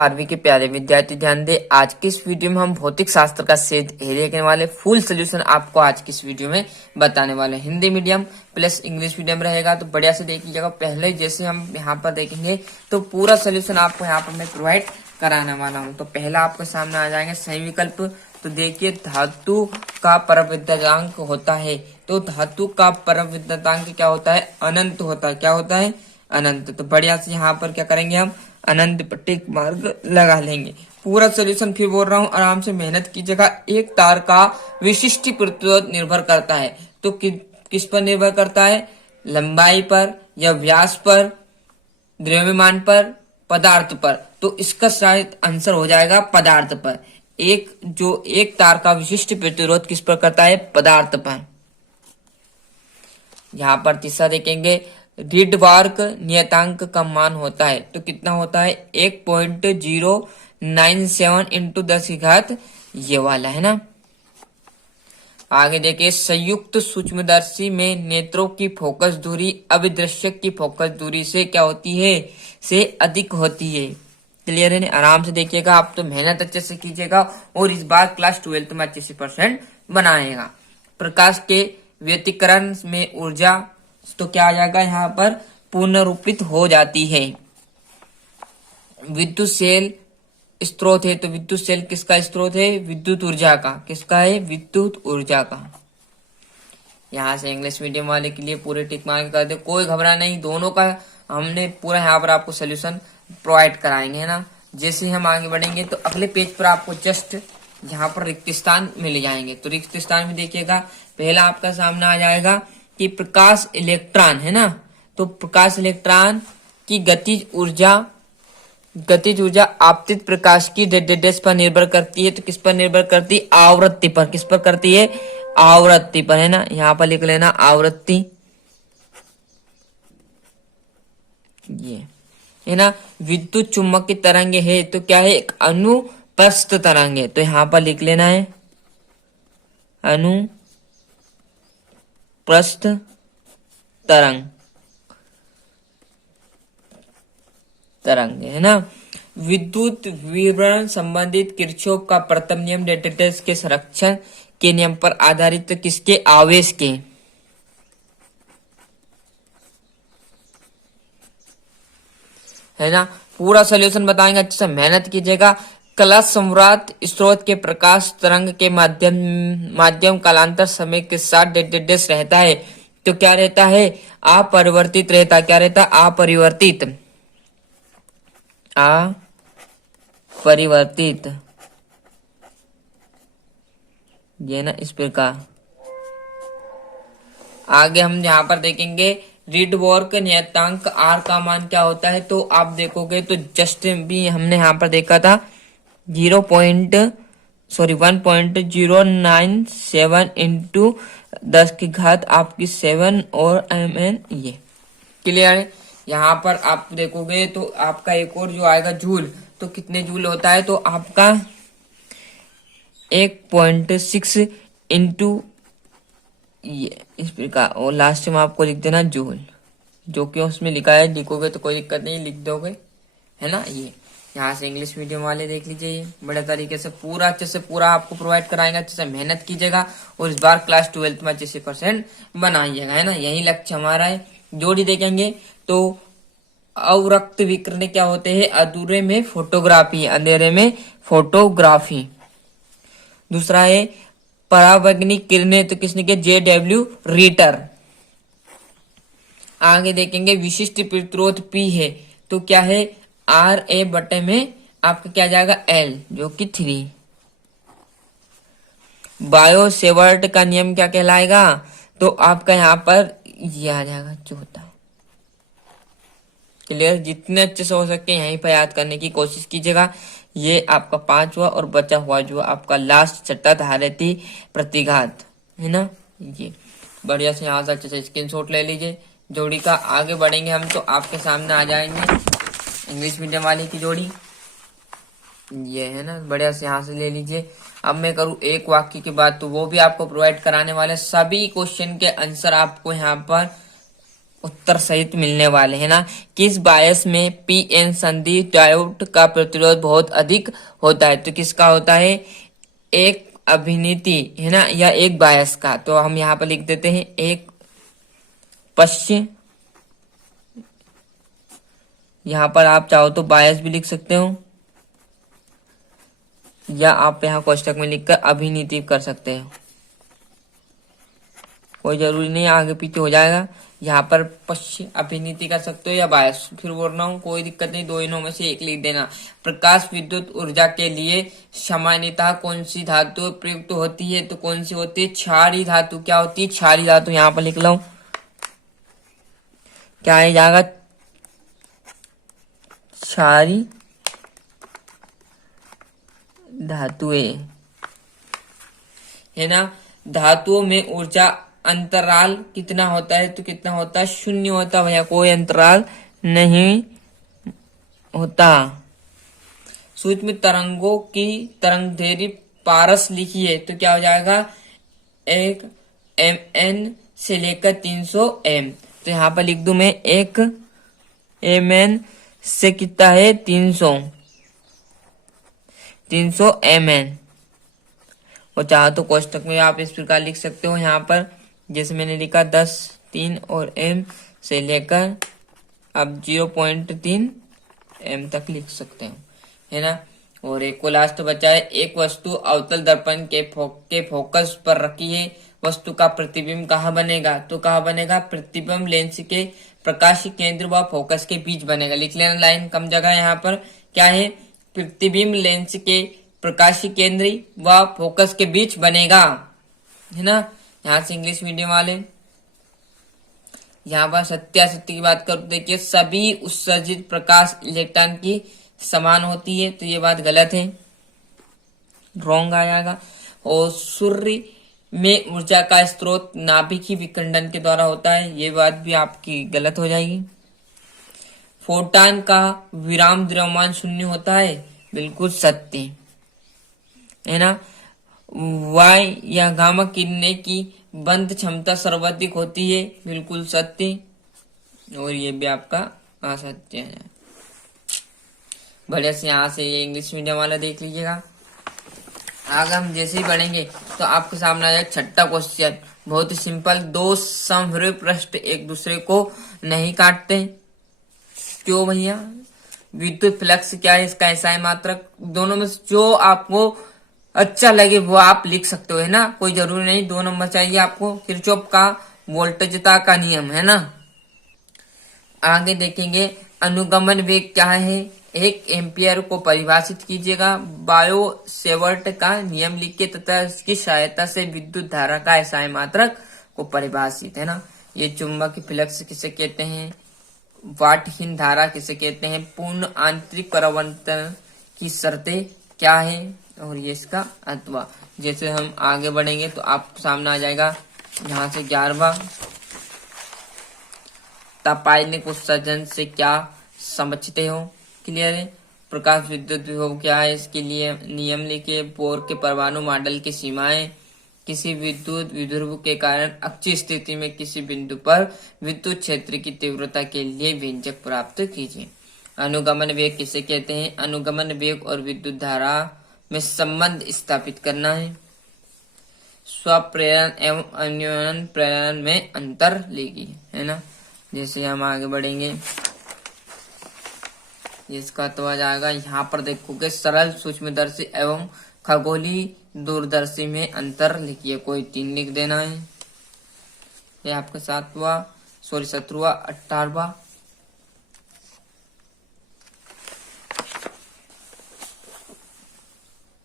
12वीं के प्यारे विद्यार्थी ध्यान दे। आज की इस वीडियो में हम भौतिक शास्त्र का सेट एरिया के वाले फुल सोल्यूशन आपको आज की इस वीडियो में बताने वाले। Hindi medium plus English medium रहेगा, तो बढ़िया से देख लीजिएगा। पहले जैसे हम यहाँ पर देखेंगे तो पूरा सोल्यूशन आपको यहाँ पर मैं प्रोवाइड कराने वाला हूँ। तो पहला आपके सामने आ जाएंगे सही विकल्प। तो देखिए, धातु का परविद्युतांक होता है। तो धातु का परविद्युतांक क्या होता है? अनंत होता है। क्या होता है? अनंत। तो बढ़िया से यहाँ पर क्या करेंगे हम? अनंत पर टिक मार्क लगा लेंगे। पूरा सोल्यूशन फिर बोल रहा हूँ, आराम से मेहनत कीजिएगा। एक तार का विशिष्ट प्रतिरोध निर्भर करता है। तो किस पर निर्भर करता है? लंबाई पर या व्यास पर, द्रव्यमान पर, पदार्थ पर। तो इसका शायद आंसर हो जाएगा पदार्थ पर। एक तार का विशिष्ट प्रतिरोध किस पर करता है? पदार्थ पर। यहाँ पर तीसरा देखेंगे, रिडबर्ग नियतांक का मान होता है। तो कितना होता है? 1.097 इंटू 10 की घात, ये वाला है ना। आगे देखिए, संयुक्त सूक्ष्मदर्शी में नेत्रों की फोकस दूरी अभिदृश्यक की फोकस दूरी से क्या होती है? से अधिक होती है। क्लियर है? आराम से देखिएगा, आप तो मेहनत अच्छे से कीजिएगा और इस बार क्लास 12 में अच्छे से परसेंट बनाएगा। प्रकाश के व्यतिकरण में ऊर्जा तो क्या आ जाएगा यहाँ पर? पुनरुत्थित हो जाती है। विद्युत सेल स्रोत है। तो विद्युत सेल किसका स्रोत है? विद्युत ऊर्जा का। किसका है? विद्युत ऊर्जा का। यहाँ से इंग्लिश मीडियम वाले के लिए पूरे टिक मार्क कर दे, कोई घबरा नहीं। दोनों का हमने पूरा यहाँ पर आपको सोल्यूशन प्रोवाइड कराएंगे, है ना। जैसे ही हम आगे बढ़ेंगे तो अगले पेज पर आपको जस्ट यहाँ पर रिक्त स्थान मिल जाएंगे। तो रिक्त स्थान में देखिएगा, पहला आपका सामने आ जाएगा कि प्रकाश इलेक्ट्रॉन, है ना। तो प्रकाश इलेक्ट्रॉन की गतिज ऊर्जा आपतित प्रकाश की डेडेडेस पर निर्भर करती है। तो किस पर निर्भर करती है? आवृत्ति पर। किस पर करती है? आवृत्ति पर, है ना। यहाँ पर लिख लेना आवृत्ति, ये है ना। विद्युत चुम्बकीय तरंग है तो क्या है? एक अनुप्रस्थ तरंग है। तो यहाँ पर लिख लेना है अनुप्रस्थ तरंग, है ना। विद्युत विवरण संबंधित किरचॉफ का प्रथम नियम डेटेडेस के संरक्षण के नियम पर आधारित किसके? आवेश के, है ना। पूरा सोल्यूशन बताएंगे, अच्छे से मेहनत कीजिएगा। कलश सम्राट स्रोत के प्रकाश तरंग के माध्यम कालांतर समय के साथ डेटेडेस रहता है। तो क्या रहता है? अपरिवर्तित रहता। क्या रहता? अपरिवर्तित ये ना, इस प्रकार। आगे हम यहाँ पर देखेंगे, रिडबर्ग नियतांक आर का मान क्या होता है। तो आप देखोगे तो जस्ट भी हमने यहाँ पर देखा था 1.097 इंटू 10 की घात आपकी 7 और mn, ये क्लियर है। यहाँ पर आप देखोगे तो आपका एक और जो आएगा जूल, तो कितने जूल होता है? तो आपका 1.6 इंटू ये इस प्रकार, और लास्ट में आपको लिख देना जूल, जो कि उसमें लिखा है। लिखोगे तो कोई दिक्कत नहीं, लिख दोगे, है ना। ये यहाँ से इंग्लिश मीडियम वाले देख लीजिए, ये बड़े तरीके से पूरा अच्छे से पूरा आपको प्रोवाइड कराएंगे। अच्छे से मेहनत कीजिएगा और इस बार क्लास 12 में अच्छे से परसेंट बनाइएगा, है ना। यही लक्ष्य हमारा है। जोड़ी देखेंगे तो अवरक्त विकिरण क्या होते हैं? अधूरे में फोटोग्राफी, अंधेरे में फोटोग्राफी। दूसरा है परावैंगनिक किरणें, तो किसने के? JW रीटर। आगे देखेंगे विशिष्ट प्रतिरोध P है, तो क्या है? RA बटे में आपका क्या जाएगा? L, जो कि 3। बायो सेवर्ट का नियम क्या कहलाएगा? तो आपका यहाँ पर ये आ जाएगा, चौथा। क्लियर? जितने अच्छे से हो सके यहीं पर याद करने की कोशिश कीजिएगा। ये आपका 5वां और बचा हुआ जो आपका लास्ट छठा धारिती प्रतिघात, है ना। ये बढ़िया से यहाँ से अच्छे से स्क्रीनशॉट ले लीजिए। जोड़ी का आगे बढ़ेंगे हम तो आपके सामने आ जाएंगे इंग्लिश मीडियम वाली की जोड़ी, ये है ना। बढ़िया से यहाँ से ले लीजिए। अब मैं करूँ एक वाक्य की बात, तो वो भी आपको प्रोवाइड कराने वाले। सभी क्वेश्चन के आंसर आपको यहाँ पर उत्तर सहित मिलने वाले है ना। किस बायस में पीएन संधि डायोड का प्रतिरोध बहुत अधिक होता है? तो किसका होता है? एक अभिनीति है ना, या एक बायस का। तो हम यहाँ पर लिख देते हैं एक पश्चिम, यहाँ पर आप चाहो तो बायस भी लिख सकते हो, या आप यहाँ कोष्टक में लिखकर अभिनीति कर सकते हो, कोई जरूरी नहीं आगे पीछे हो जाएगा। यहाँ पर पश्चिम अभिनीति कर सकते हो या बायस, फिर बोल रहा हूँ कोई दिक्कत नहीं, दो इनों में से एक लिख देना। प्रकाश विद्युत ऊर्जा के लिए सामान्यतः कौन सी धातु प्रयुक्त होती है? तो कौन सी होती है? क्षारीय धातु। क्या होती है? क्षारीय धातु। यहाँ पर लिख लो, क्या आ जाएगा? क्षारीय धातुएं है ना। धातुओं में ऊर्जा अंतराल कितना होता है? तो कितना होता है? शून्य होता है भैया, कोई अंतराल नहीं होता। सूक्ष्म तरंगों की तरंगदैर्घ्य पारस लिखिए, तो क्या हो जाएगा? 1 mn से लेकर 300 m। तो यहाँ पर लिख दूं मैं 1 mn से कितना है? 300 mn। और चाहो तो कोष्टक में आप इस प्रकार लिख सकते हो, यहाँ पर जैसे मैंने लिखा 10, 3 और m से लेकर अब 0.3 m तक लिख सकते हो, है ना। और एक को लास्ट बचा है, एक वस्तु अवतल दर्पण के फोकस पर रखी है, वस्तु का प्रतिबिंब कहाँ बनेगा? तो कहाँ बनेगा? प्रतिबिंब लेंस के प्रकाश केंद्र व फोकस के बीच बनेगा। लिख लेना लाइन, कम जगह यहाँ पर। क्या है? प्रतिबिंब लेंस के प्रकाशी केंद्र व फोकस के बीच बनेगा, है ना। यहाँ से इंग्लिश मीडियम वाले यहाँ पर सत्यासत्य की बात करो, देखिए सभी उत्सर्जित प्रकाश इलेक्ट्रॉन की समान होती है, तो ये बात गलत है, रॉन्ग आ जाएगा। और सूर्य में ऊर्जा का स्रोत नाभिकीय विखंडन के द्वारा होता है, ये बात भी आपकी गलत हो जाएगी। फोटॉन का विराम द्रव्यमान शून्य होता है, बिल्कुल सत्य है ना। वाय या गामा किरणें की बंध क्षमता सर्वाधिक होती है, बिल्कुल सत्य। और ये भी आपका असत्य है। बढ़िया से यहाँ से ये इंग्लिश मीडियम वाला देख लीजिएगा। आगे हम जैसे ही पढ़ेंगे तो आपके सामने आ जाएगा छठा क्वेश्चन, बहुत ही सिंपल। दो समभुज पृष्ठ एक दूसरे को नहीं काटते, क्यों भैया? विद्युत फ्लक्स क्या है इसका? ऐसा है मात्रक। दोनों में जो आपको अच्छा लगे वो आप लिख सकते हो, है ना। कोई जरूरी नहीं 2 नंबर चाहिए आपको। किरचॉफ का वोल्टेजता का नियम, है ना। आगे देखेंगे अनुगमन वेग क्या है? 1 एम्पियर को परिभाषित कीजिएगा। बायो सेवर्ट का नियम लिख के तथा इसकी सहायता से विद्युत धारा का ऐसा मात्रक को परिभाषित, है ना। ये चुंबक फ्लक्स किसे कहते हैं? वाटहीन धारा किसे कहते हैं? पूर्ण आंतरिक परावर्तन की शर्तें क्या है? और ये इसका अथवा। जैसे हम आगे बढ़ेंगे तो आपको सामने आ जाएगा यहाँ से 11वां, तापायनिक उत्सर्जन से क्या समझते हो? क्लियर है। प्रकाश विद्युत विभव क्या है? इसके लिए नियम लिखिए। बोर के परमाणु मॉडल की सीमाएं। किसी विद्युत विध्रुव के कारण अक्षीय स्थिति में किसी बिंदु पर विद्युत क्षेत्र की तीव्रता के लिए व्यंजक प्राप्त कीजिए। अनुगमन वेग किसे कहते हैं? अनुगमन वेग और विद्युत धारा में संबंध स्थापित करना है। स्वप्रेरण एवं अन्योन्य प्रेरण में अंतर लेगी, है ना। जैसे हम आगे बढ़ेंगे इसका तो आ जाएगा, यहाँ पर देखोगे सरल सूक्ष्मदर्शी एवं खगोलीय दूरदर्शी में अंतर लिखिए। कोई 3 लिख देना है। ये आपका 17वां 18वां।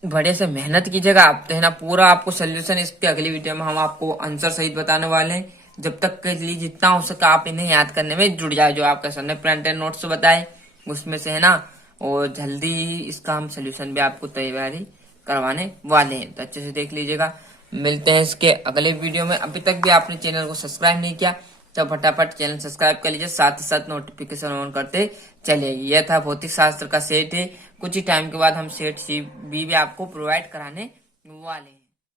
बड़े से मेहनत कीजिएगा आप, तो है ना। पूरा आपको सोल्यूशन इसके अगली वीडियो में हम आपको आंसर सहित बताने वाले हैं। जब तक के लिए जितना हो सके आप इन्हें याद करने में जुड़ जाए, जो आपका सर ने प्रिंट एंड नोट्स बताए उसमें से, है ना। और जल्दी इसका हम सोल्यूशन भी आपको तैयारी करवाने वाले हैं, तो अच्छे से देख लीजिएगा। मिलते हैं इसके अगले वीडियो में। अभी तक भी आपने चैनल को सब्सक्राइब नहीं किया तो फटाफट चैनल सब्सक्राइब कर लीजिए, साथ ही साथ नोटिफिकेशन ऑन करते चलिए। यह था भौतिक शास्त्र का सेट है। कुछ ही टाइम के बाद हम सेट सी भी आपको प्रोवाइड कराने वाले हैं।